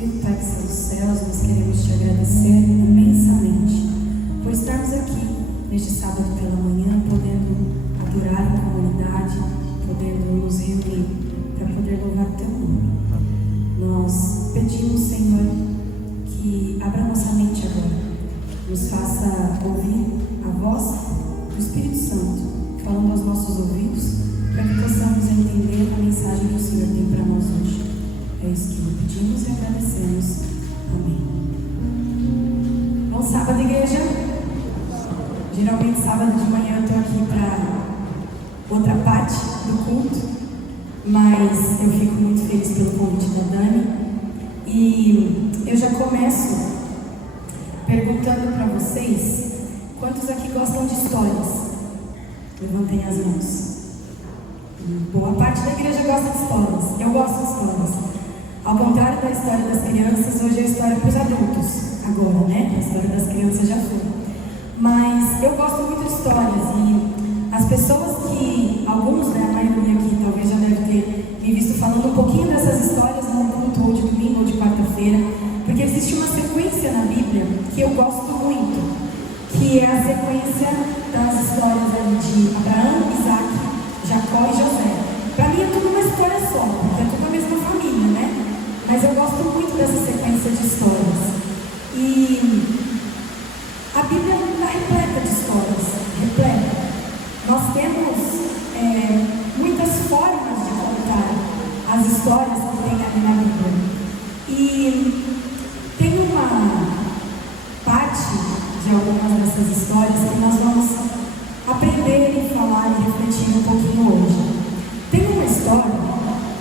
Querido Pai que está nos céus, nós queremos te agradecer imensamente por estarmos aqui neste sábado pela manhã, podendo adorar em comunidade, podendo nos reunir para poder louvar teu nome. Nós pedimos, Senhor, que abra nossa mente agora, nos faça ouvir a voz do Espírito Santo falando aos nossos ouvidos, para que possamos entender a mensagem que o Senhor tem para nós hoje. É isso que pedimos e agradecemos. Amém. Bom sábado, igreja. Geralmente sábado de manhã eu estou aqui para outra parte do culto, mas eu fico muito feliz pelo convite da Dani. E eu já começo perguntando para vocês, quantos aqui gostam de histórias? Levantem as mãos. Boa parte da igreja gosta de histórias. Eu gosto de histórias. Ao contrário da história das crianças, hoje é a história para os adultos. Agora, né? A história das crianças já foi. Mas eu gosto muito de histórias. E as pessoas que, alguns, né, a maioria aqui talvez já deve ter me visto falando um pouquinho dessas histórias no culto ou de domingo ou de quarta-feira, porque existe uma sequência na Bíblia que eu gosto muito, que é a sequência das histórias ali de Abraão, Isaac, Jacó e José. Para mim é tudo uma história só, porque é tudo a mesma família, né? Mas eu gosto muito dessa sequência de histórias. E a Bíblia está repleta de histórias, repleta. Nós temos muitas formas de contar as histórias que tem ali na Bíblia. E tem uma parte de algumas dessas histórias que nós vamos aprender e falar e refletir um pouquinho hoje. Tem uma história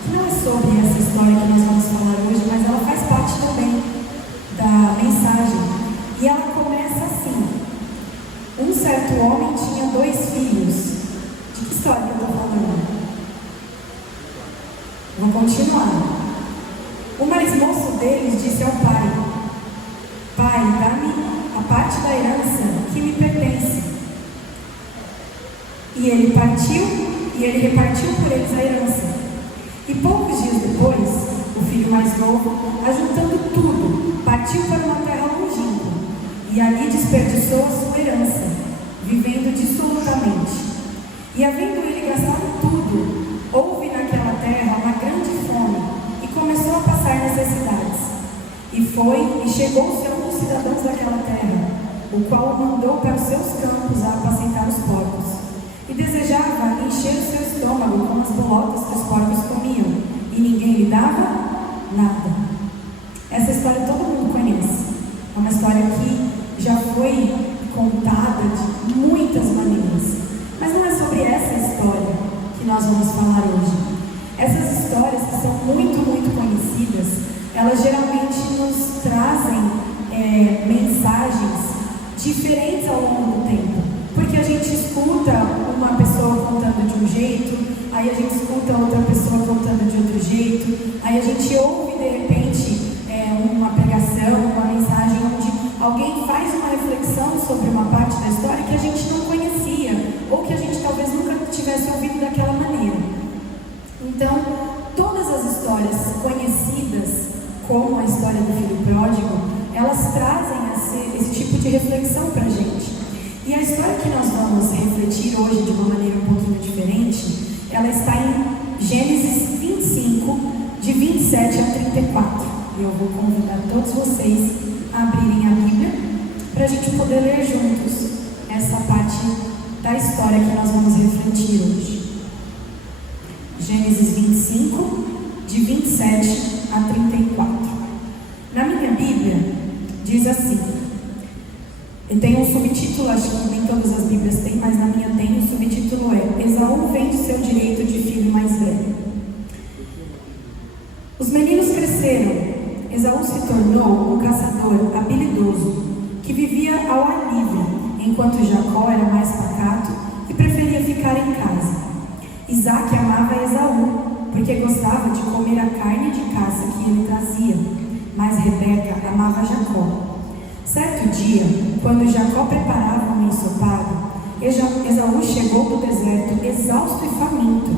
que não é sobre essa história que nós vamos falar hoje, mas ela faz parte também da mensagem. E ela começa assim: um certo homem tinha 2 filhos. De que história que eu estou falando? Vou continuar. O mais moço deles disse ao pai: Pai, dá-me a parte da herança que me pertence. E ele repartiu por eles a herança. E poucos dias depois, o filho mais novo, ajuntando tudo, partiu para uma terra longínqua, e ali desperdiçou a sua herança, vivendo dissolutamente. E havendo ele gastado tudo, houve naquela terra uma grande fome, e começou a passar necessidades. E foi e chegou-se a um dos cidadãos daquela terra, o qual o mandou para os seus campos a apacentar os porcos. E desejava encher o seu estômago com as bolotas que os porcos comiam, e ninguém lhe dava nada. Essa história todo mundo conhece. É uma história que já foi contada de muitas maneiras. Mas não é sobre essa história que nós vamos falar hoje. Essas histórias que são muito, muito conhecidas, elas geralmente nos trazem mensagens diferentes ao longo do tempo. Porque a gente escuta uma pessoa contando de um jeito, aí a gente escuta outra pessoa contando de outro jeito, aí a gente ouve de repente uma pregação, uma mensagem onde alguém faz uma reflexão sobre uma parte da história que a gente não conhecia, ou que a gente talvez nunca tivesse ouvido daquela maneira. Então, todas as histórias conhecidas, como a história do filho pródigo, elas trazem esse tipo de reflexão para a gente. E a história que nós vamos refletir hoje de uma maneira um pouquinho diferente, ela está em Gênesis 25, de 27 a 34. E eu vou convidar todos vocês a abrirem a Bíblia para a gente poder ler juntos essa parte da história que nós vamos refletir hoje. Gênesis 25, de 27 a 34. Na minha Bíblia, diz assim. E tem um subtítulo, acho que nem todas as Bíblias têm, mas na minha tem, o subtítulo é: Esaú vende seu direito de filho mais velho. Os meninos cresceram. Esaú se tornou um caçador habilidoso, que vivia ao ar livre, enquanto Jacó era mais pacato e preferia ficar em casa. Isaac amava Esaú, porque gostava de comer a carne de caça que ele trazia, mas Rebeca amava Jacó. Certo dia, quando Jacó preparava um ensopado, Esaú chegou do deserto exausto e faminto.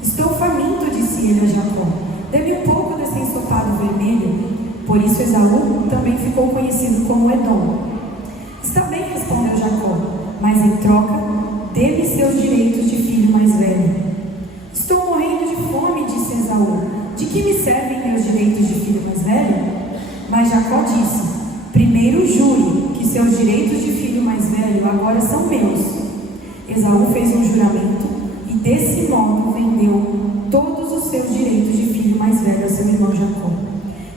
Estou faminto, disse ele a Jacó. Dê-me um pouco desse ensopado vermelho, Por isso Esaú também ficou conhecido como Edom. Está bem, respondeu Jacó, mas em troca, dê-me seus direitos de filho mais velho. Estou morrendo de fome, disse Esaú. De que me servem meus direitos de filho mais velho? Mas Jacó disse: primeiro jure que seus direitos de filho mais velho agora são meus. Esaú fez um juramento e desse modo vendeu todos os seus direitos de filho mais velho a seu irmão Jacó.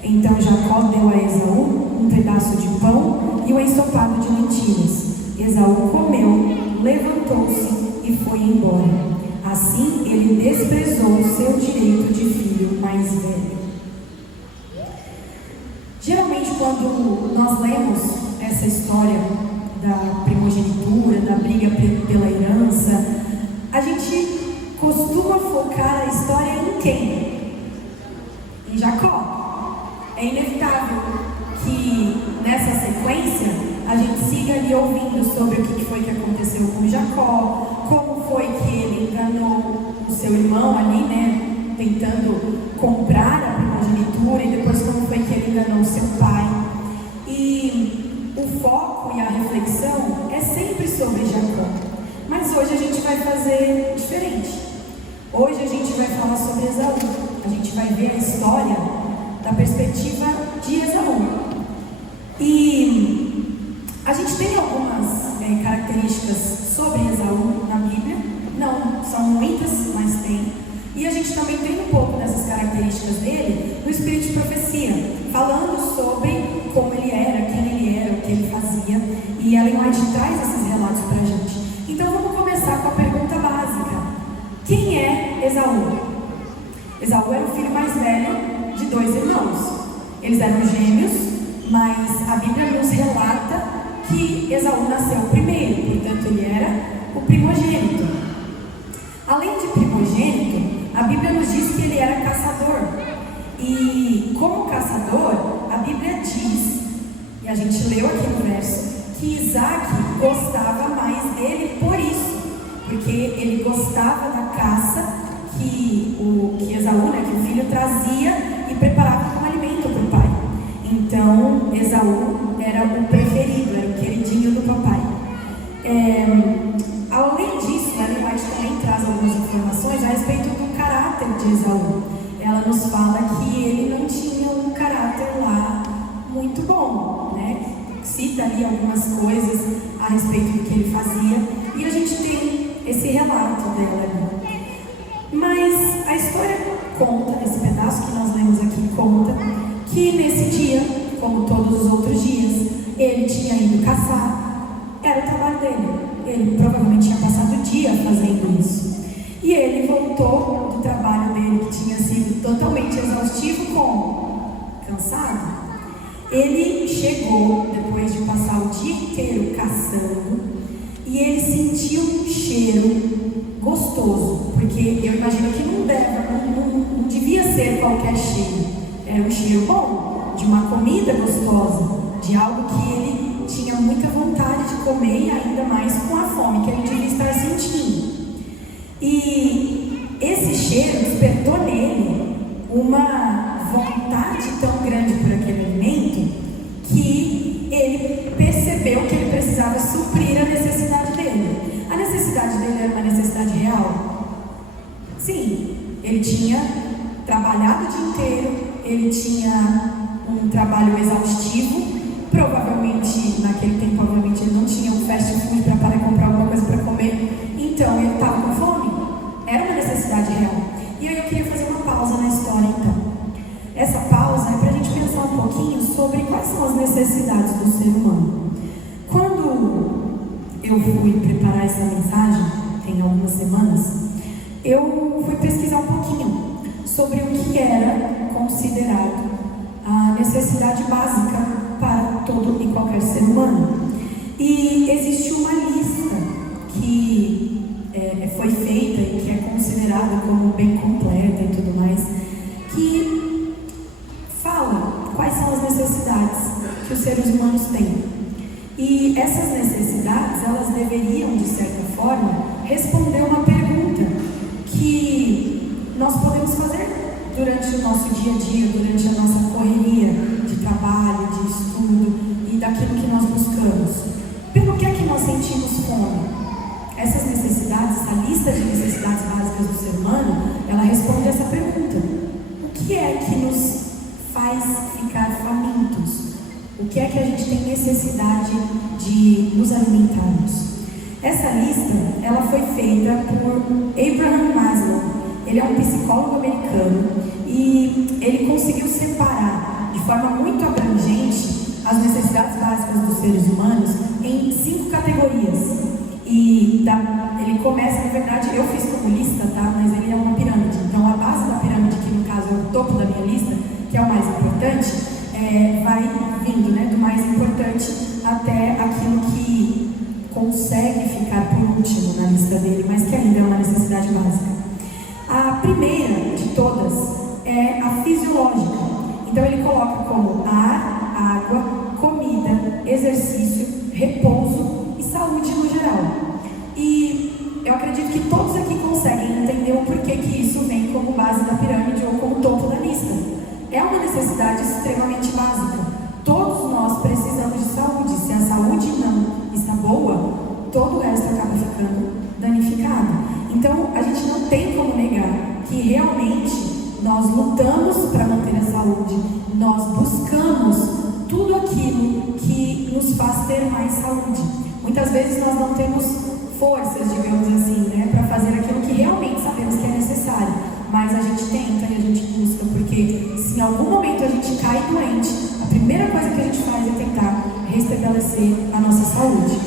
Então Jacó deu a Esaú um pedaço de pão e um ensopado de lentilhas. Esaú comeu, levantou-se e foi embora. Assim ele desprezou o seu direito de filho mais velho. Geralmente, quando nós lemos essa história da primogenitura, da briga pela herança, a gente costuma focar a história em quem? Em Jacó. É inevitável que nessa sequência a gente siga ali ouvindo sobre o que foi que aconteceu com Jacó, como foi que ele enganou o seu irmão ali, né, tentando comprar a primogenitura, e depois como foi que ele enganou o seu pai. E o foco e a reflexão é sempre sobre Jacó. Mas hoje a gente vai fazer diferente. Hoje a gente vai falar sobre Esaú. A gente vai ver a história da perspectiva de Esaú. E a gente tem algumas características sobre Esaú na Bíblia. Não são muitas, mas tem. E a gente também tem um pouco dessas características dele no Espírito de Profecia, falando sobre como ele era, quem ele era, o que ele fazia. E Ellen White traz esses relatos para a gente. Então vamos começar com a pergunta básica: quem é Esaú? Esaú era o filho mais velho de 2 irmãos. Eles eram gêmeos, mas a Bíblia nos relata que Esaú nasceu primeiro, portanto ele era o primogênito. Além de primogênito, a Bíblia nos diz que ele era caçador. E como caçador, a Bíblia diz, e a gente leu aqui no verso, que Isaac gostava mais dele por isso, porque ele gostava da caça que Esaú, né, que o filho trazia e preparava como alimento para o pai. Então Esaú era o preferido, era o queridinho do papai. Além disso, a Ellen White também traz algumas informações a respeito do caráter de Esaú. Ela nos fala que ele não tinha um caráter lá muito bom, né? Cita ali algumas coisas a respeito do que ele fazia, e a gente tem esse relato dela ali. Mas a história conta, esse pedaço que nós lemos aqui conta, que nesse dia, como todos os outros dias, ele tinha ido caçar. Era o trabalho dele. Ele provavelmente tinha passado o dia fazendo isso. E ele voltou do trabalho dele, que tinha sido totalmente exaustivo, como? Cansado. Ele chegou, depois de passar o dia inteiro caçando, e ele sentiu um cheiro gostoso, porque eu imagino que não devia ser qualquer cheiro. Era um cheiro bom, de uma comida gostosa, de algo que ele tinha muita vontade de comer, e ainda mais com a fome que ele devia estar sentindo. E esse cheiro despertou nele uma vontade tão grande por aquele alimento, que ele percebeu que ele precisava suprir a necessidade dele. A necessidade dele era uma necessidade real? Sim, ele tinha trabalhado o dia inteiro, ele tinha um trabalho exaustivo. Provavelmente, naquele tempo, obviamente, ele não tinha um fast food para parar e comprar alguma coisa para comer. Então, ele estava com fome. Era uma necessidade real. E aí eu queria fazer uma pausa na história, então. Essa pausa é para a gente pensar um pouquinho sobre quais são as necessidades do ser humano. Quando eu fui preparar essa mensagem, tem algumas semanas, eu fui pesquisar um pouquinho sobre o que era considerado a necessidade básica para todo e qualquer ser humano. E existe uma lista que foi feita e que é considerada como bem completa e tudo mais, que fala quais são as necessidades que os seres humanos têm. E essas necessidades, elas deveriam, de certa forma, responder uma pergunta que nós podemos fazer durante o nosso dia a dia, durante a nossa correria de trabalho. faz ficar famintos? O que é que a gente tem necessidade de nos alimentarmos? Essa lista, ela foi feita por Abraham Maslow. Ele é um psicólogo americano e ele conseguiu separar de forma muito abrangente as necessidades básicas dos seres humanos em 5 categorias. E ele começa, na verdade, eu fiz como lista, tá? Mas ele é uma pirâmide. Então a base da pirâmide, que no caso é o topo da minha lista, que é o mais importante, vai vindo, né, do mais importante até aquilo que consegue ficar por último na lista dele, mas que ainda é uma necessidade básica. A primeira de todas é a fisiológica. Então ele coloca como ar, água, comida, exercício, repouso e saúde no geral. E eu acredito que todos aqui conseguem entender o porquê que isso vem como base da pirâmide ou como topo da lista. É uma necessidade extremamente básica. Todos nós precisamos de saúde. Se a saúde não está boa, todo o resto acaba ficando danificado. Então, a gente não tem como negar que realmente nós lutamos para manter a saúde, nós buscamos tudo aquilo que nos faz ter mais saúde. Muitas vezes nós não temos forças, digamos assim, né, para fazer aquilo que realmente sabemos que é necessário, mas a gente tenta e a gente busca, porque se em algum momento a gente cai doente, a primeira coisa que a gente faz é tentar restabelecer a nossa saúde.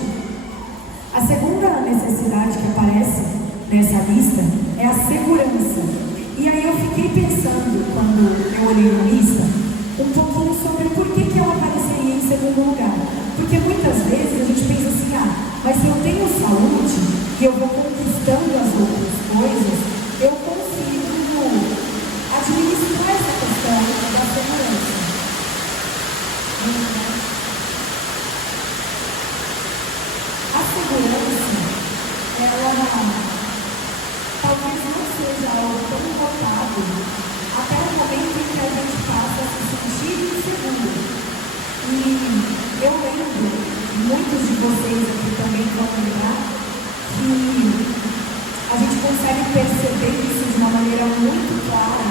A segunda necessidade que aparece nessa lista é a segurança. E aí eu fiquei pensando, quando eu olhei a lista, um pouquinho sobre por que ela apareceria em segundo lugar. Porque muitas vezes a gente pensa assim, mas se eu tenho saúde e eu vou conquistando as outras coisas, eu consigo administrar essa questão da segurança. A segurança, ela talvez não seja algo tão voltado até o momento em que a gente passa a se sentir inseguro. E eu lembro, muitos de vocês aqui também vão lembrar, que a gente consegue perceber isso de uma maneira muito clara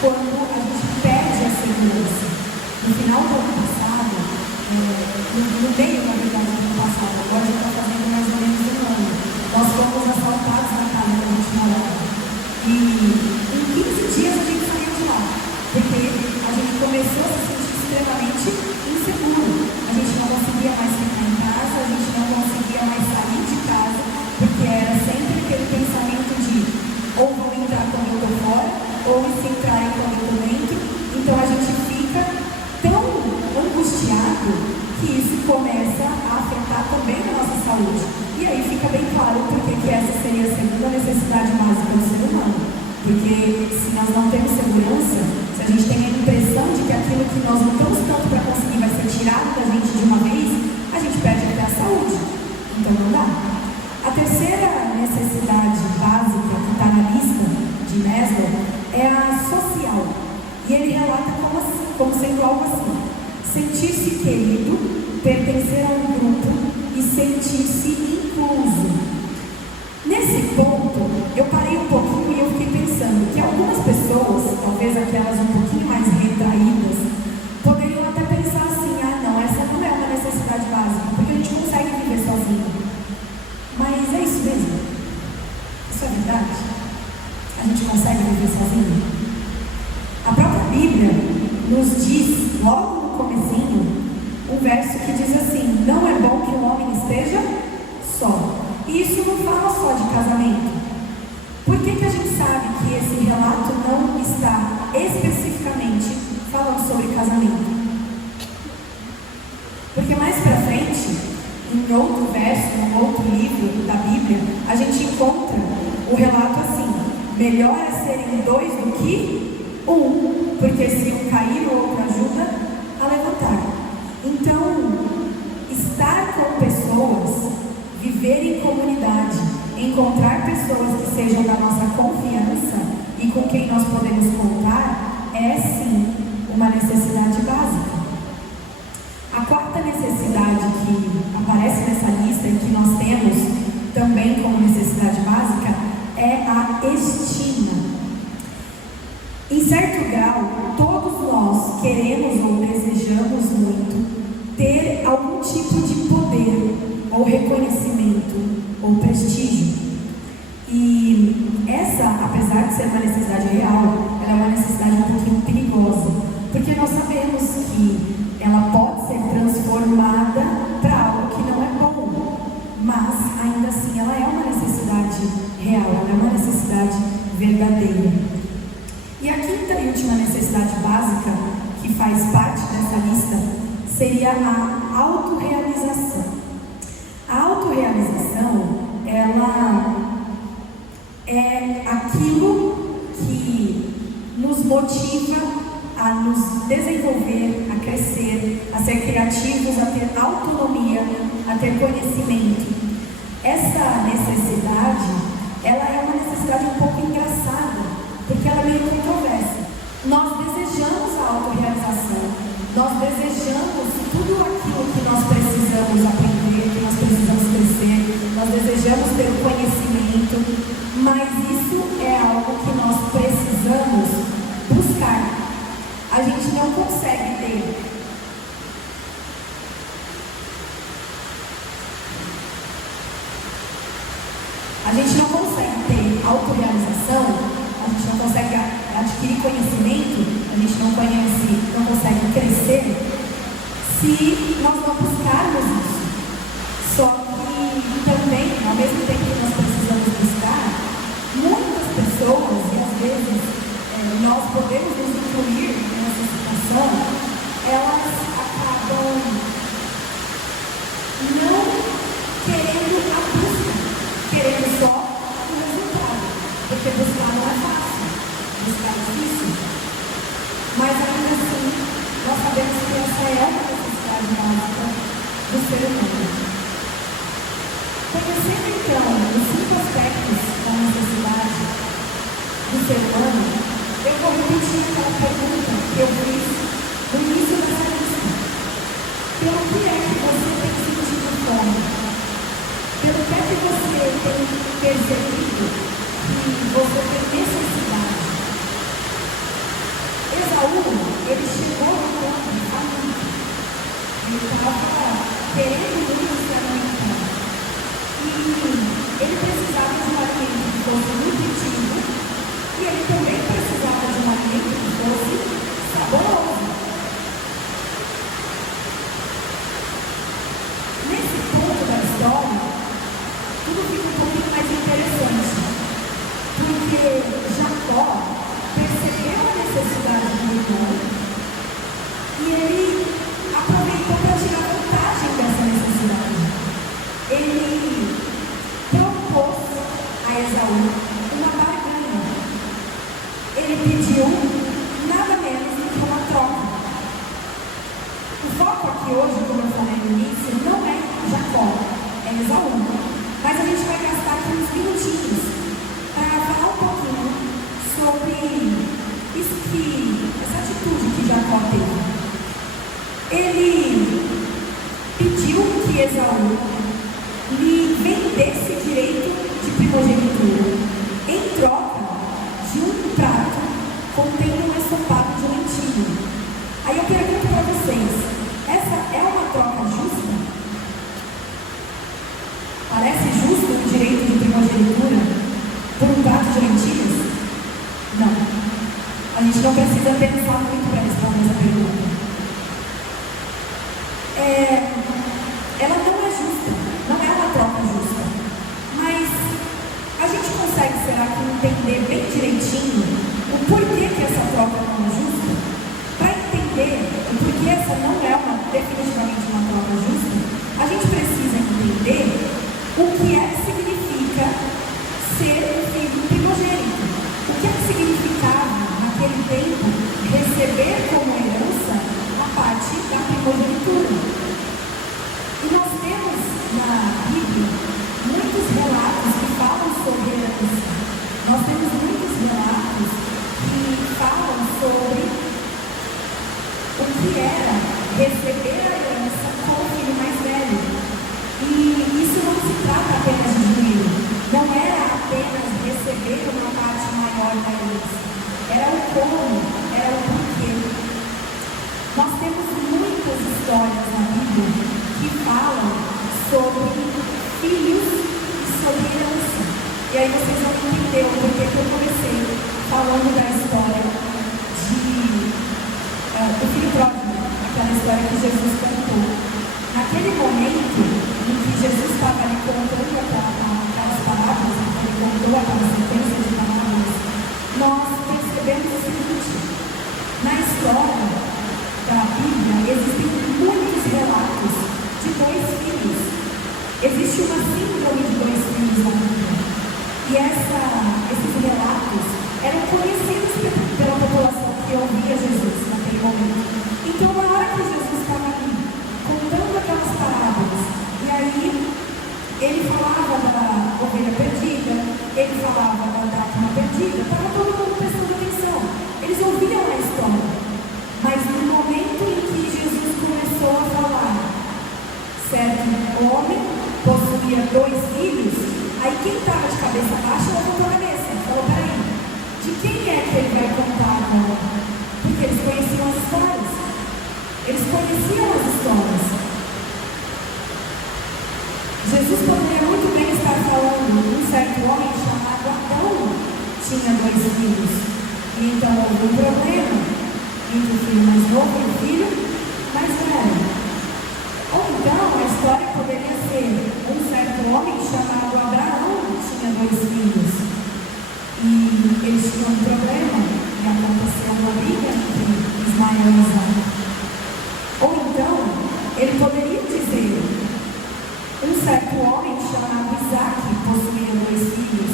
quando a gente perde a segurança. No final do ano passado, no meio, na verdade, do ano passado, agora já está fazendo mais ou menos um ano, nós fomos assaltados na casa que a gente morava. E em 15 dias a gente saiu de lá, porque a gente começou a se sentir extremamente inseguro. A gente não conseguia mais ficar em casa, a gente não conseguia mais sair de casa, porque era sempre aquele pensamento de ou vou entrar quando eu estou fora, ou se entrarem quando eu estou dentro. Então a gente fica tão angustiado que isso começa a afetar também a nossa saúde. E aí fica bem claro porque que essa seria a segunda necessidade básica do ser humano. Porque se nós não temos segurança, se a gente tem a impressão de que aquilo que nós lutamos tanto para conseguir vai ser tirado da gente de uma vez, a gente perde até a saúde. Então não dá. A terceira necessidade básica que está na lista de Maslow é a social. E ele relata como sendo algo assim: sentir-se querido, pertencer a um grupo e sentir-se incluso. Nesse ponto, eu parei um pouquinho e eu fiquei pensando que algumas pessoas, talvez aquelas um pouquinho mais retraídas, poderiam até pensar assim, não, essa não é uma necessidade básica, porque a gente consegue viver sozinho. Mas é isso mesmo? Isso é verdade? A gente consegue viver sozinho? A própria Bíblia nos diz, logo no comecinho, um verso que diz assim: não é bom que o homem esteja só. E isso não fala só de casamento. Por que a gente sabe que esse relato não está especificamente falando sobre casamento? Porque mais pra frente, em outro verso, em outro livro da Bíblia, a gente encontra o relato assim: melhor é serem 2 do que 1, porque se um cair, o outro ajuda a levantar. Então, estar com pessoas, viver em comunidade, encontrar pessoas que sejam da nossa confiança e com quem nós podemos contar, é sim uma necessidade básica. A quarta necessidade que aparece nessa lista e que nós temos também como necessidade básica é a estima. Em certo grau, todos nós queremos ou desejamos muito ter algum tipo de poder, ou reconhecimento, ou prestígio. E essa, apesar de ser uma necessidade real, ela é uma necessidade um pouquinho perigosa, porque nós sabemos que ela pode ser transformada para algo que não é bom, mas ainda assim ela é uma necessidade real, ela é uma necessidade verdadeira. E a quinta e última necessidade básica, que faz parte dessa lista, seria a autorrealização. A autorrealização, ela é aquilo que nos motiva a nos desenvolver, a crescer, a ser criativos, a ter autonomia, a ter conhecimento. Essa necessidade, ela é uma necessidade um pouco engraçada, porque ela é meio controversa. Nós desejamos a autorrealização, nós desejamos tudo aquilo que nós precisamos aprender, que nós precisamos crescer, nós desejamos ter o conhecimento, mas isso é algo que nós precisamos buscar. A gente não consegue ter. A gente não consegue ter autorrealização, a gente não consegue adquirir conhecimento, a gente não consegue crescer se nós não buscarmos isso. Só que também, ao mesmo tempo que nós precisamos buscar, muitas pessoas, e às vezes nós podemos nos incluir nessa situação, elas acabam não querendo a busca, querendo só o resultado, porque buscar não é fácil, buscar é difícil, mas ainda assim nós sabemos que essa é uma necessidade básica do ser humano. Conhecendo então os 5 aspectos da necessidade do ser humano, eu vou repetir aquela pergunta que eu fiz no início dessa lista. Pelo que é que você tem sentido fome? Pelo que é que você tem percebido que você tem necessidade? Esaú, ele chegou no ponto de família. Ele estava querendo muito se alimentar. E ele precisava de um alimento que fosse nutritivo. E ele também precisava de um alimento que fosse saboroso. Nesse ponto da história, tudo fica um pouquinho mais interessante, porque Jacó percebeu a necessidade do irmão e ele aproveitou para tirar vantagem dessa necessidade. Ele propôs a Esaú uma barganha. Ele pediu nada menos do que uma troca. O foco aqui hoje, como eu falei no início, não é Jacó, é Esaú. Mas a gente vai gastar aqui uns minutinhos para falar um pouquinho sobre essa atitude que Jacó teve. Ele pediu que Esaú lhe vendesse direito de primogenitura em troca de um prato contendo um ensopado de lentilha. Aí eu pergunto para vocês, essa é uma troca justa? Parece justo o direito de primogenitura por um prato de lentilhas? Não. A gente não precisa pensar muito para responder essa pergunta. Ela não é justa, não é uma troca justa. Mas a gente consegue, será que, entender bem direitinho o porquê que essa troca não é justa? Para entender o porquê essa não é definitivamente uma troca justa, a gente precisa entender o que é que significa ser um filho primogênito. O que é que significava, naquele tempo, receber como herança a parte da primogenitura. E nós temos na Bíblia muitos relatos que falam sobre herança. Nós temos muitos relatos que falam sobre o que era receber a herança com o filho mais velho. E isso não se trata apenas de dinheiro. Não era apenas receber uma parte maior da herança. Era o como, era o porquê. Nós temos muitas histórias na Bíblia que falam sobre filhos e sobre herança. E aí vocês vão entender o porquê que eu comecei falando da história do filho pródigo, aquela história que Jesus contou. Naquele momento em que Jesus estava ali contando aquelas palavras, ele contou aquela sequência de palavras, nós percebemos o seguinte: na história da Bíblia existem muitos relatos de dois filhos. Existe uma síndrome de dois filhos na Bíblia. E esses relatos eram conhecidos pela população que ouvia Jesus naquele momento. Então, na hora que Jesus estava ali, contando aquelas parábolas, e aí ele falava da ovelha perdida, ele falava da dracma perdida, estava todo mundo prestando atenção. Eles ouviam a história. Mas no momento em que Jesus começou a falar, certo homem possuía 2 filhos, aí quem estava de cabeça baixa levantou a cabeça e falou: peraí, de quem é que ele vai contar agora? Porque eles conheciam as histórias. Eles conheciam as histórias. Jesus poderia muito bem estar falando de um certo homem chamado Adão, tinha 2 filhos. E então houve um problema entre o filho mais novo e o filho mais velho. Ou então a história poderia ser um certo homem chamado Abraão, que tinha 2 filhos. E eles tinham um problema e aconteceu uma briga entre Ismael e Isaac. Ou então ele poderia dizer: um certo homem chamado Isaac possuía 2 filhos.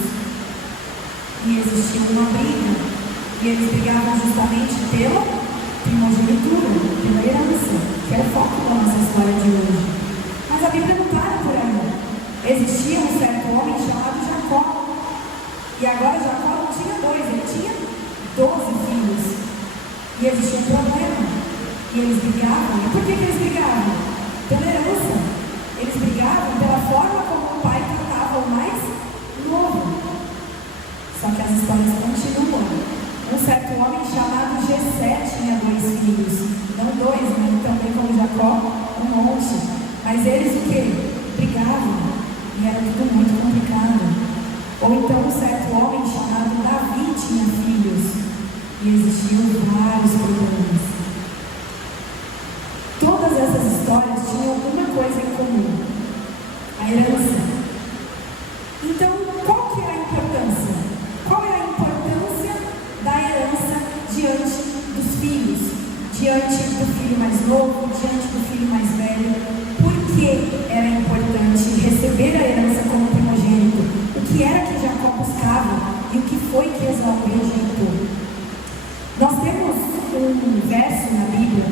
E existia uma briga. E eles brigavam justamente pela primogenitura, pela herança, que é o foco da nossa história de hoje. Mas a Bíblia não para por aí. Existia um certo homem chamado Jacó. E agora Jacó não tinha 2, ele tinha 12 filhos. E existia um problema. E eles brigavam. E por que eles brigavam? Pela herança. Eles brigavam pela forma como o pai tratava o mais novo. Só que as histórias continuam. Um certo homem chamado Jessé tinha 2 filhos. Não 2, né? Também como Jacó, um monte. Mas eles o quê? Brigavam. E era tudo muito complicado. Ou então um certo homem chamado Davi tinha filhos. E existiam vários problemas. Todas essas histórias tinham uma coisa em comum: a herança. Então, qual que é a importância? Qual é a importância da herança diante dos filhos? Diante do filho mais novo, diante do filho mais velho? Por que era importante receber a herança como primogênito? O que era que Jacó buscava e o que foi que Esaú rejeitou? Nós temos um verso na Bíblia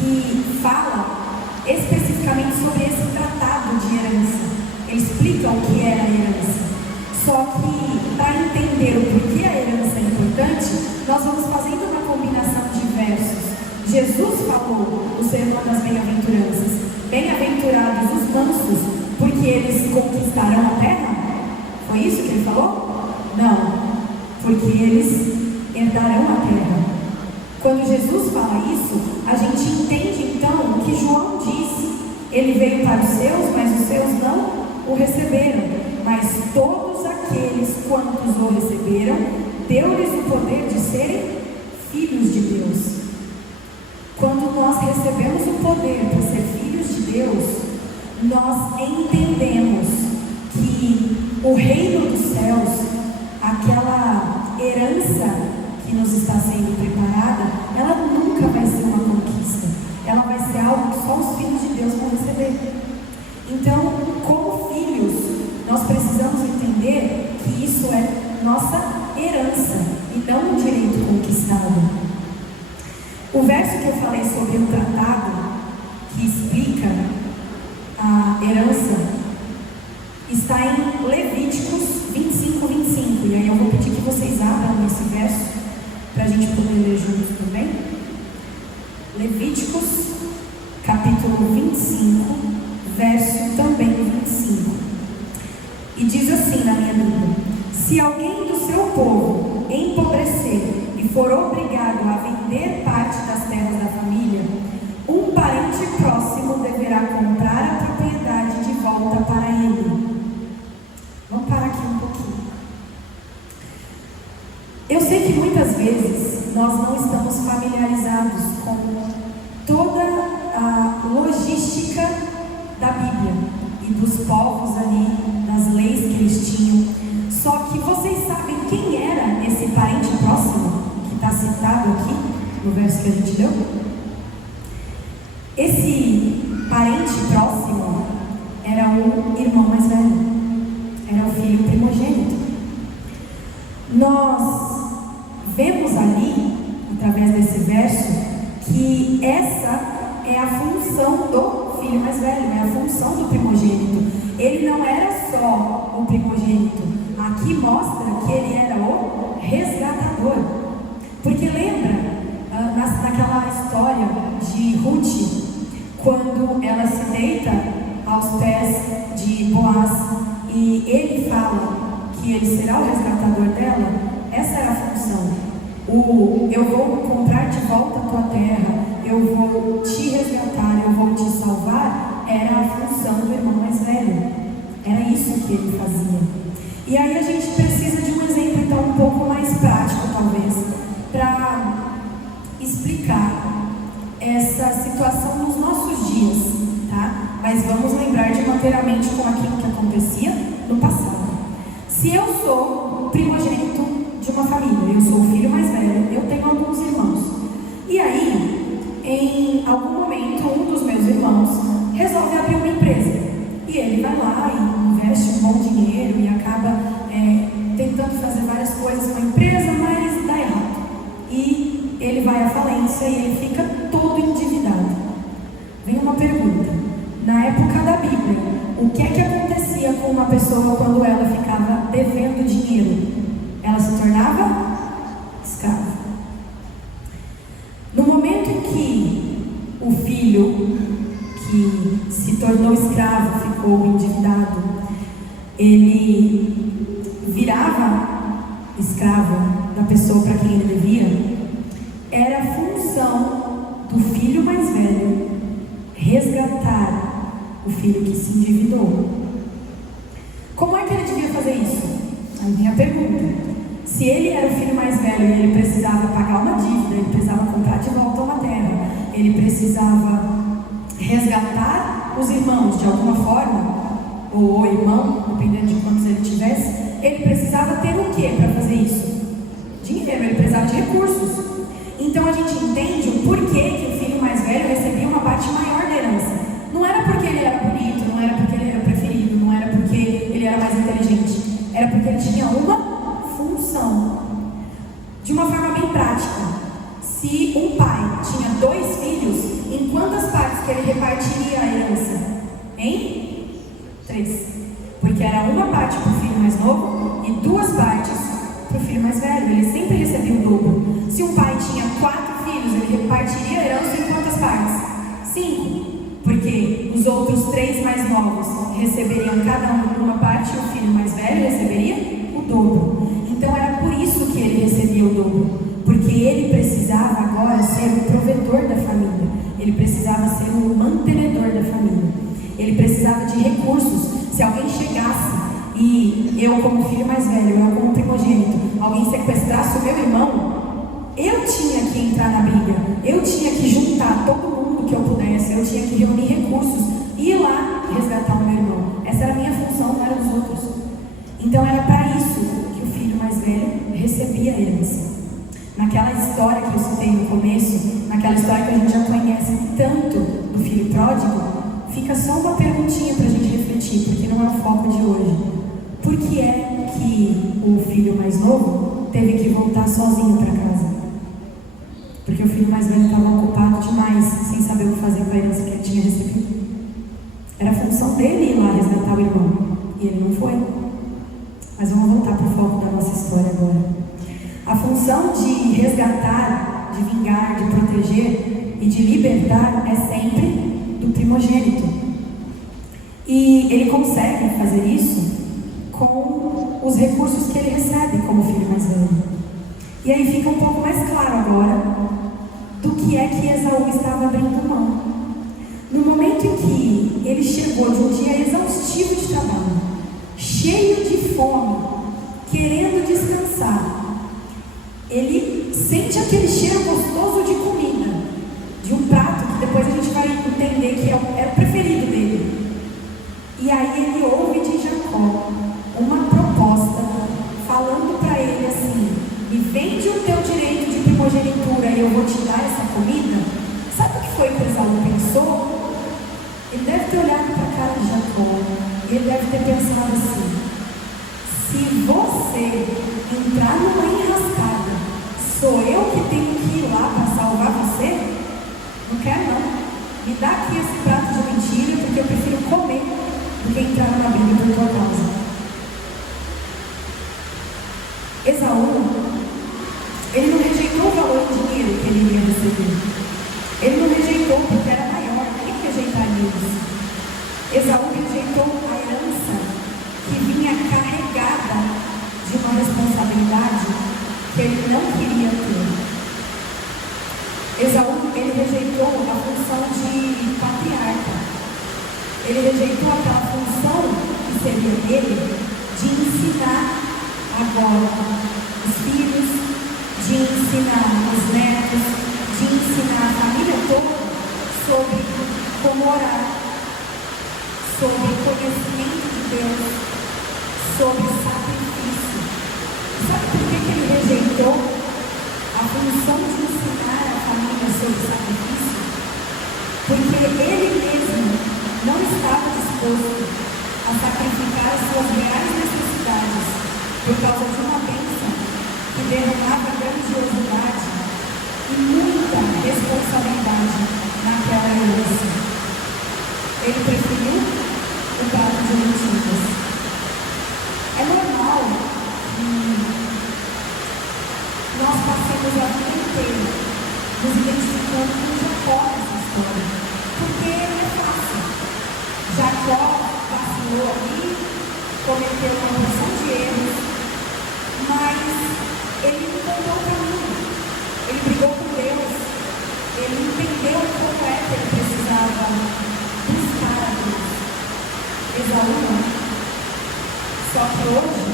que fala especificamente sobre esse tratado de herança. Ele explica o que era a herança. Só que, para entender o porquê a herança é importante, nós vamos fazendo uma combinação de versos. Jesus falou o sermão das bem-aventuranças: bem-aventurados os mansos, porque eles conquistarão a terra. Foi isso que ele falou? Não, porque eles herdarão a terra. Quando Jesus fala isso, a gente entende então o que João disse: ele veio para os seus, mas os seus não o receberam. Mas todos aqueles quantos o receberam, deu-lhes o poder de serem filhos de Deus. Quando nós recebemos o poder para ser filhos de Deus, nós entendemos que o reino dos céus, aquela herança que nos está sendo preparada, ela nunca vai ser uma conquista. Ela vai ser algo que só os filhos de Deus vão receber. Então, como filhos, nós precisamos entender que isso é nossa herança e não um direito conquistado. O verso que eu falei sobre o tratado, que explica a herança, está em Levíticos 25, 25. E aí eu vou pedir que vocês abram esse verso para a gente poder ler juntos também. Levíticos, capítulo 25, verso também 25. E diz assim na minha Bíblia: se alguém do seu povo empobrecer e for obrigado a vender parte das terras da família, dos povos ali, das leis que eles tinham. Só que vocês sabem quem era esse parente próximo que está citado aqui no verso que a gente leu? Esse parente próximo era o irmão mais velho, era o filho primogênito. Nós vemos ali, através desse verso, que essa é a função do filho mais velho, é a função do primogênito. Ele não era só o primogênito, aqui mostra que ele era o resgatador. Porque lembra naquela história de Ruth, quando ela se deita aos pés de Boaz e ele fala que ele será o resgatador dela? Essa era a função. Eu vou comprar de volta a tua terra, eu vou te resgatar, eu vou te salvar, era a função do irmão mais velho. Era isso que ele fazia. E aí a gente precisa de um exemplo então um pouco mais prático, talvez, para explicar essa situação nos nossos dias, tá? Mas vamos lembrar de manteramente com aquilo que acontecia no passado. Se eu sou primogênito de uma família, eu sou o filho mais velho, eu tenho alguns irmãos. E aí, em algum momento, um dos meus irmãos resolve abrir uma empresa. E ele vai lá e investe um bom dinheiro e acaba tentando fazer várias coisas com a empresa, mas dá errado. E ele vai à falência e ele fica todo endividado. Vem uma pergunta. Na época da Bíblia, o que é que acontecia com uma pessoa quando ela ficava devendo dinheiro? Ela se tornava escrava. No momento em que o filho que se tornou escravo, ficou endividado, ele virava escravo da pessoa para quem ele devia, era a função do filho mais velho resgatar o filho que se endividou. Como é que ele devia fazer isso? A minha pergunta. Se ele era o filho mais velho e ele precisava pagar uma dívida, ele precisava comprar de volta uma terra, ele precisava resgatar os irmãos de alguma forma, ou o irmão, dependendo de quantos ele tivesse, ele precisava ter o que para fazer isso? Dinheiro, ele precisava de recursos. Então a gente entende o porquê que o filho mais velho recebia uma parte maior da herança. Não era porque ele era bonito, não era porque ele era preferido, não era porque ele era mais inteligente, era porque ele tinha uma função. De uma forma bem prática, se um pai tinha 2 filhos, em quantas partes que ele repartiria a herança? Em 3. Porque era uma parte para o filho mais novo e 2 partes para o filho mais velho. Ele sempre recebia o dobro. Se um pai tinha 4 filhos, ele repartiria a herança em quantas partes? 5. Porque os outros 3 mais novos receberiam cada um uma parte e o filho mais velho receberia o dobro. Então era por isso que ele recebia o dobro. Porque ele precisava agora ser o provedor da família. Ele precisava ser o mantenedor da família. Ele precisava de recursos. Se alguém chegasse e eu como filho mais velho, eu como primogênito, alguém sequestrasse o meu irmão, eu tinha que entrar na briga. Eu tinha que juntar todo mundo que eu pudesse. Eu tinha que reunir recursos e ir lá resgatar o meu irmão. Essa era a minha função, não era dos outros. Então era para isso que o filho mais velho recebia a herança. Naquela história que eu citei no começo, naquela história que a gente já conhece tanto do filho pródigo, fica só uma perguntinha para a gente refletir, porque não é o foco de hoje. Por que é que o filho mais novo teve que voltar sozinho para casa? Porque o filho mais velho estava ocupado demais, sem saber o que fazer com a herança que ele tinha recebido. Era a função dele ir lá resgatar o irmão, e ele não foi. Mas vamos voltar para o foco da nossa história agora. A função de resgatar, de vingar, de proteger e de libertar é sempre do primogênito. E ele consegue fazer isso com os recursos que ele recebe como filho mais velho. E aí fica um pouco mais claro agora do que é que Esaú estava abrindo mão. No momento em que ele chegou de um dia exaustivo de trabalho, cheio de fome, querendo descansar, ele sente aquele cheiro gostoso de comida, de um prato que depois a gente vai entender que é o preferido dele. E E aí ele ouve de Jacó uma proposta, falando para ele assim: me vende o teu direito de primogenitura e eu vou te dar essa comida. Sabe o que foi que Esaú pensou? Ele deve ter olhado para a cara de Jacó e ele deve ter pensado assim: se você entrar numa enrascada, sou eu que tenho que ir lá para salvar você? Não quero não. Me dá aqui esse prato de mentira, porque eu prefiro comer do que entrar numa briga por tua causa. Esaú, ele não rejeitou o valor do dinheiro que ele iria receber. Ele não rejeitou porque era maior. Quem rejeitaria isso? Esaú rejeitou a herança que vinha carregada de uma responsabilidade que ele não queria ter. Esaú, ele rejeitou a função de patriarca. Ele rejeitou aquela função que seria dele de ensinar agora os filhos, de ensinar os netos, de ensinar a família toda sobre como orar, sobre conhecimento de Deus, sobre sacrifício. Sabe por que ele rejeitou a função de ensinar a família sobre sacrifício? Porque ele mesmo não estava disposto a sacrificar as suas reais necessidades por causa de uma bênção que derramava grandiosidade e muita responsabilidade naquela herança. Ele preferiu o prato de lentilhas. É normal que nós passemos a vida inteira nos identificando com Jacó nessa história, porque é fácil. Jacó vacilou ali, cometeu uma porção de erros, mas ele encontrou o caminho, ele brigou com Deus, ele entendeu como é que ele precisava buscar a Deus. Esaú não. Só que hoje,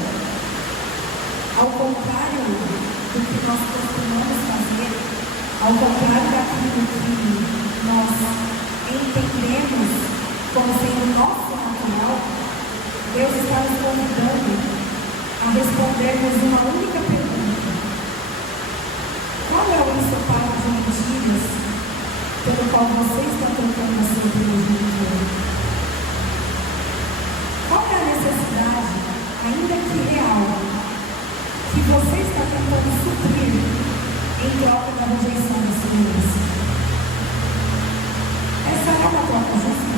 ao contrário do que nós costumamos fazer, ao contrário daquilo que nós entendemos como sendo nosso natural, Deus está nos convidando a respondermos uma única pergunta: qual é o ensopado de mentiras pelo qual você está tentando a sua primogenitura? Qual é a necessidade, ainda que real, que você está tentando suprir em troca da rejeição da sua herança? Essa é uma troca justa?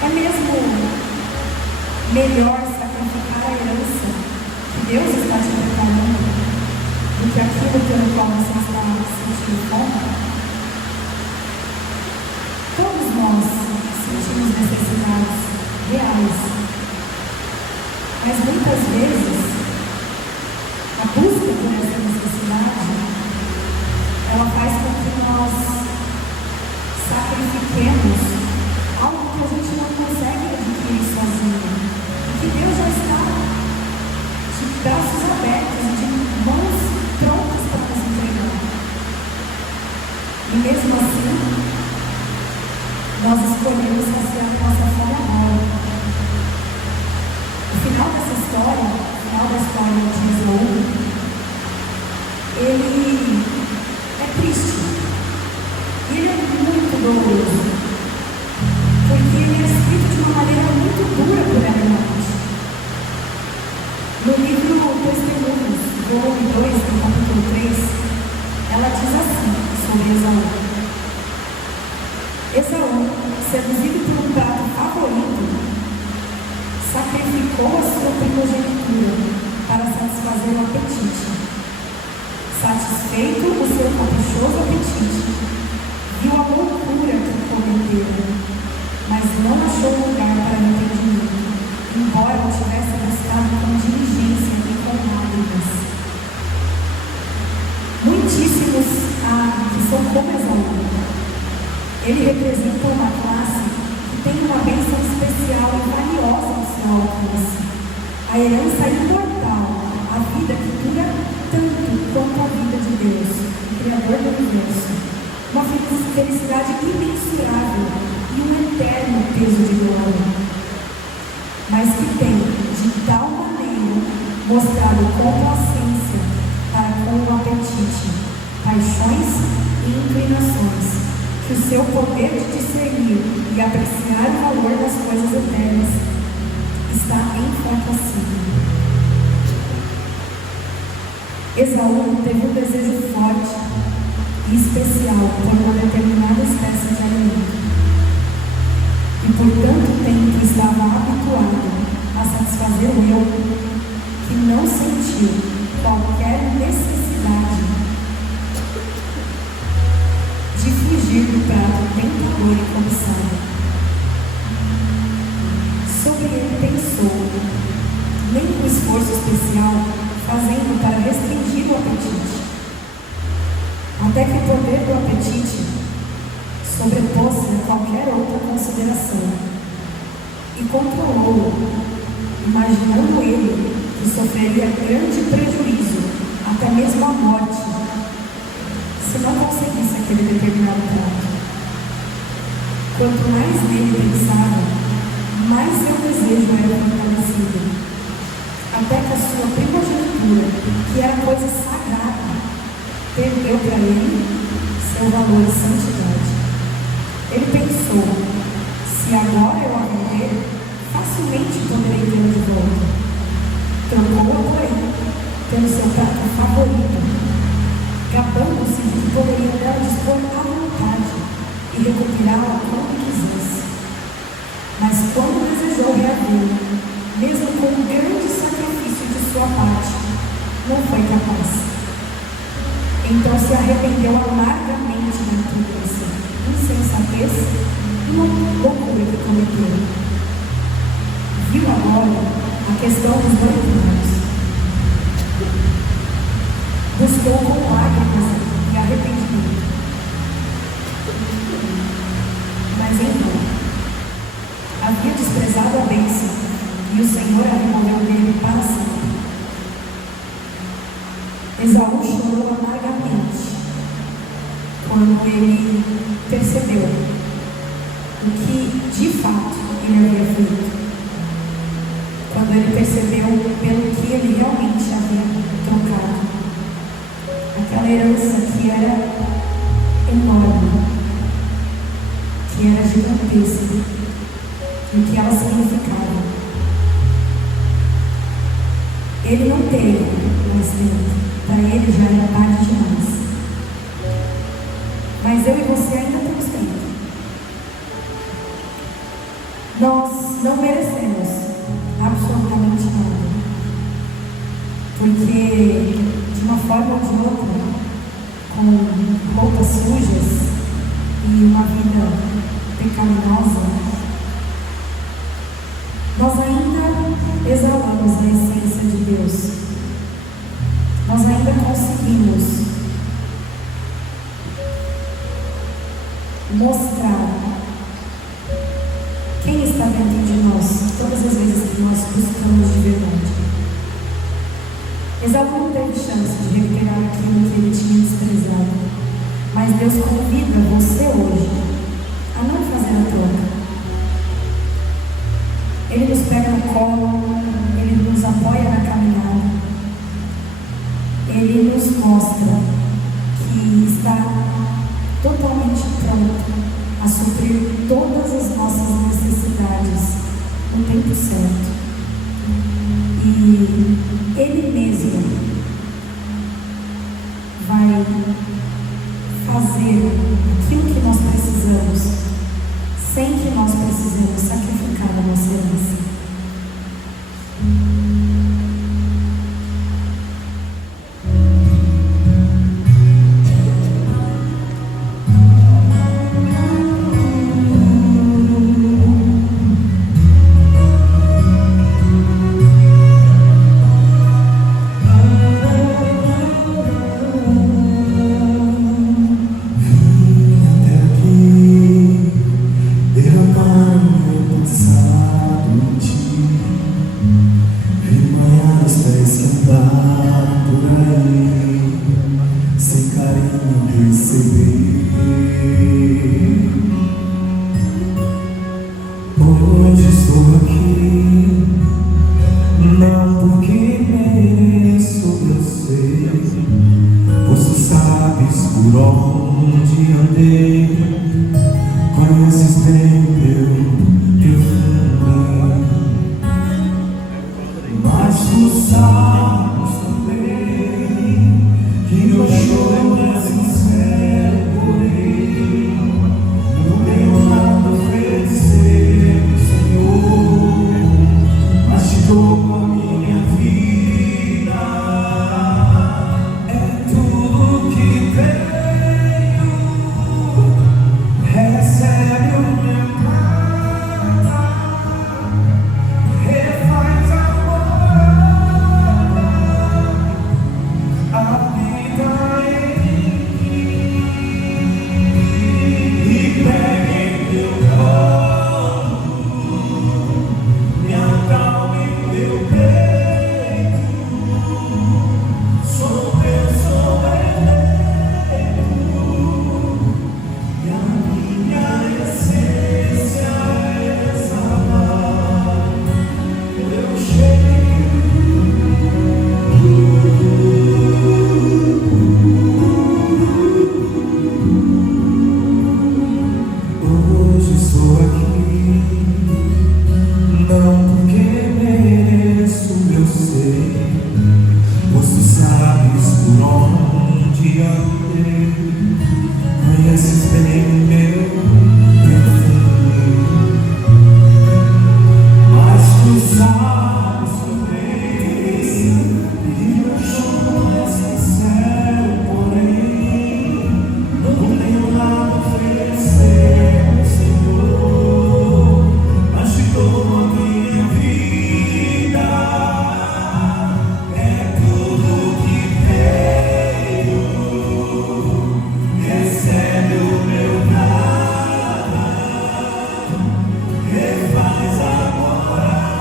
É mesmo melhor sacrificar a herança que Deus está te preparando do que aquilo pelo qual você está sentindo fome? Todos nós sentimos necessidades reais, mas muitas vezes a busca por essa necessidade, ela faz com que nós sacrifiquemos algo que a gente não consegue adquirir sozinho, e que Deus já está de braços abertos, de mãos prontas para nos entregar. E mesmo assim, nós escolhemos saciar a nossa fome agora. O final dessa história, o final da história de Esaú, ele é triste. E ele é muito doloroso, porque ele é escrito de uma maneira muito dura por ela. No livro Testemunhos, volume 2, no capítulo 3, ela diz assim sobre Esaú: Esaú, seduzido por um prato favorito, sacrificou a sua primogenitura para satisfazer o apetite. Satisfeito o seu caprichoso apetite, viu a loucura que cometera, mas não achou lugar para entendimento, embora o tivesse buscado com diligência e com lágrimas. Muitíssimos há que são como Esaú. Ele representa uma classe que tem uma bênção especial e valiosa no seu alcance. A herança imortal, a vida que dura tanto quanto a vida de Deus, o Criador do universo. Uma felicidade imensurável e e um eterno peso de glória, mas que tem, de tal maneira, mostrado complacência para com o apetite, paixões e inclinações, que o seu poder de discernir e apreciar o valor das coisas eternas está enfraquecido. Esaú teve um desejo forte e especial por uma determinada espécie de alimento, e por tanto tempo estava habituado a satisfazer o eu, que não sentiu qualquer necessidade de fugir do prato tentador e cobiçado. Sobre ele pensou, nem com esforço especial, fazendo para restringir o apetite, até que o poder do apetite sobrepôs-se a qualquer outra consideração e controlou-o, imaginando ele que sofreria grande prejuízo, até mesmo a morte, se não conseguisse aquele determinado prato. Quanto mais nele pensava, mais seu desejo era fortalecido, até que a sua primogenitura, que era coisa sagrada, perdeu para ele seu valor e santidade. Ele pensou, se agora eu a vender, facilmente poderei tê-la de volta. Trocou-a, porém, pelo seu prato favorito, gabando-se de que poderia dela dispor à vontade e recuperá-la quando quisesse. Mas quando desejou reavê-la, mesmo com um grande sacrifício de sua parte, não foi capaz. Então se arrependeu amargamente da imprudência, insensatez e loucura que cometeu. Viu agora a questão dos bandidos. Buscou com lágrimas e arrependimento. Mas então, havia desprezado a bênção e o Senhor a removeu dele para sempre. Esaú chorou amargamente quando ele percebeu o que de fato ele havia feito. Quando ele percebeu pelo que ele realmente havia trocado. Aquela herança que era enorme, que era gigantesca, e o que ela significava. Ele não teve mais tempo. Para ele já era tarde demais. Mas eu e você ainda temos tempo. Nós não merecemos absolutamente nada. Porque, de uma forma ou de outra, com roupas sujas e uma vida pecaminosa, nós ainda exalamos a essência de Deus. Nós ainda conseguimos mostrar quem está dentro de nós todas as vezes que nós buscamos de verdade. Esaú não teve chance de recuperar aquilo que ele tinha desprezado, mas Deus convida você hoje a não fazer a troca. Ele nos pega no colo, Ele nos apoia na caminhada. Ele nos mostra que está totalmente pronto a suprir todas as nossas necessidades no tempo certo. E Ele mesmo vai fazer aquilo que nós precisamos, sem que nós precisemos sacrificar a nossa herança. onde andei, conheces bem meu fim. Mas tu sabes também que meu choro é sincero, porém não tenho nada a oferecer, Senhor, mas te dou a minha vida. É tudo que tenho, recebe o meu prata, refaz a morada, habita em mim, e pega em teu colo, me acalme em teu peito. Sou teu eleito, e a minha essência é exalar teu cheiro. Hoje estou aqui, não porque mereço, eu sei, pois tu sabes por onde andei, conheces bem meu fim. Mas tu sabes também que meu choro é sincero, porém não tenho nada a oferecer, Senhor, mas te dou a minha vida. É tudo que tenho, recebe o meu nada, refaz a morada,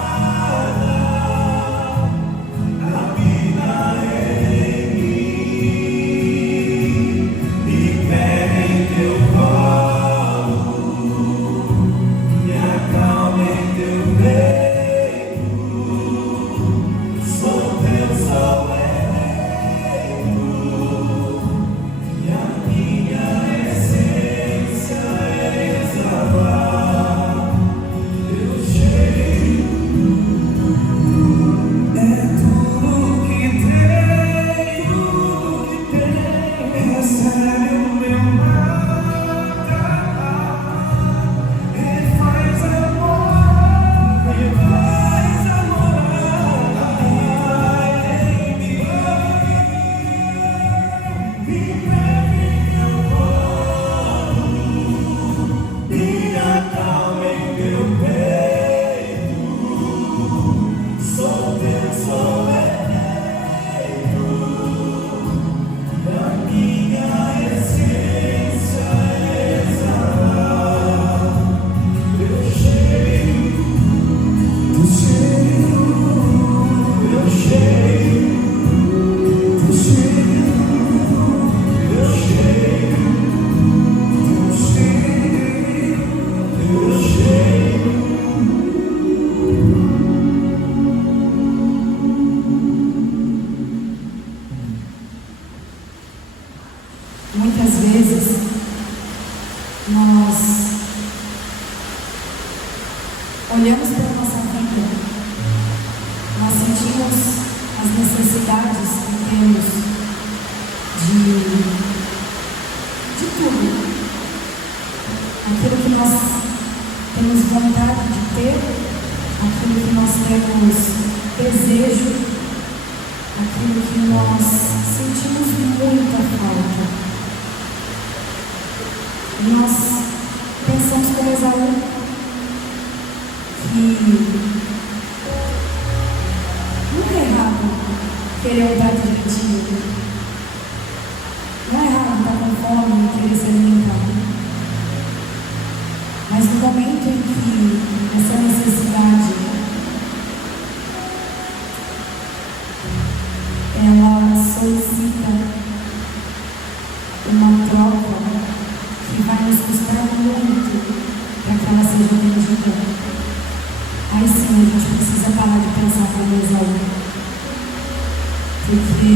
habita em mim, me pega em teu colo, me acalma em teu peito. Sou teu eleito, e a minha essência é exalar teu cheiro. É tudo que tenho, recebe o meu nada, refaz a morada, em mim, me pega em teu colo, me acalma em teu peito. Sou teu eleito, a minha essência é exalar teu cheiro, teu cheiro, teu cheiro, teu cheiro, teu cheiro, teu cheiro, teu cheiro. Muitas vezes nós olhamos para a nossa vida, nós sentimos as necessidades que temos de tudo, aquilo que nós temos vontade de ter, aquilo que nós temos desejo, aquilo que nós sentimos muita falta. Nós pensamos como Esaú, que não é errado querer andar direitinho, não é errado estar com fome e querer se alimentar, mas no momento em que essa necessidade ela solicita uma troca que vai nos custar muito para que ela seja atendida, aí sim a gente precisa parar de pensar como Esaú, porque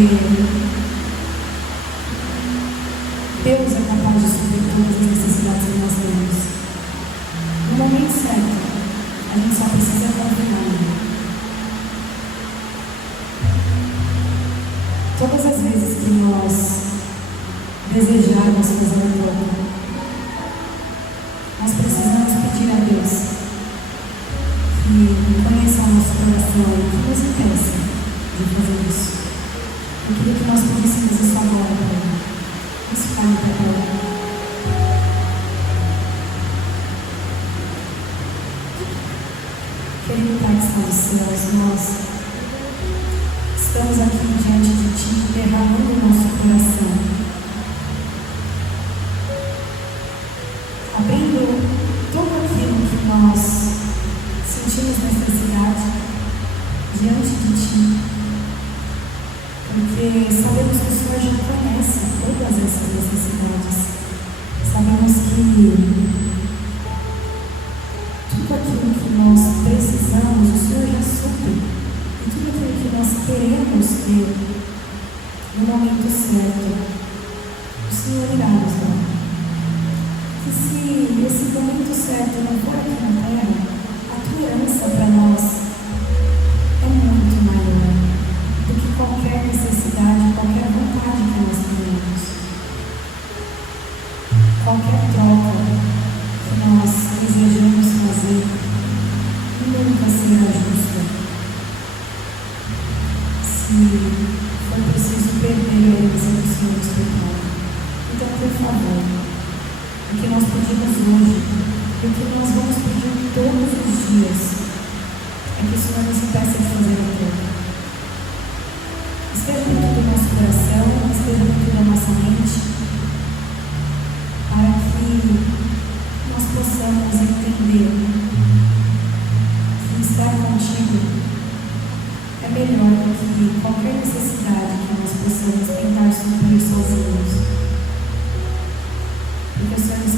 dos céus, nós estamos aqui diante de Ti, derramando o nosso coração, abrindo tudo aquilo que nós sentimos necessidade diante de Ti, porque sabemos que o Senhor já conhece todas essas necessidades. Sabemos que tudo aquilo que nós precisamos, o Senhor já supre. E tudo aquilo que nós queremos ter no momento certo, o Senhor irá nos dar. Que se esse momento certo não for aqui na terra, a tua herança para nós é muito maior do que qualquer necessidade, qualquer vontade que nós tenhamos. Qualquer troca que nós desejamos fazer nunca será justa. Se for preciso perder a herança do Senhor nos prepara. Então, por favor, o que nós pedimos hoje, e o que nós vamos pedir todos os dias, é que o Senhor nos impeça de fazer a troca. Esteja dentro do nosso coração, esteja dentro da nossa mente, para que nós possamos entender que estar contigo é melhor do que qualquer necessidade que nós possamos tentar suprir sozinhos. Porque o Senhor nos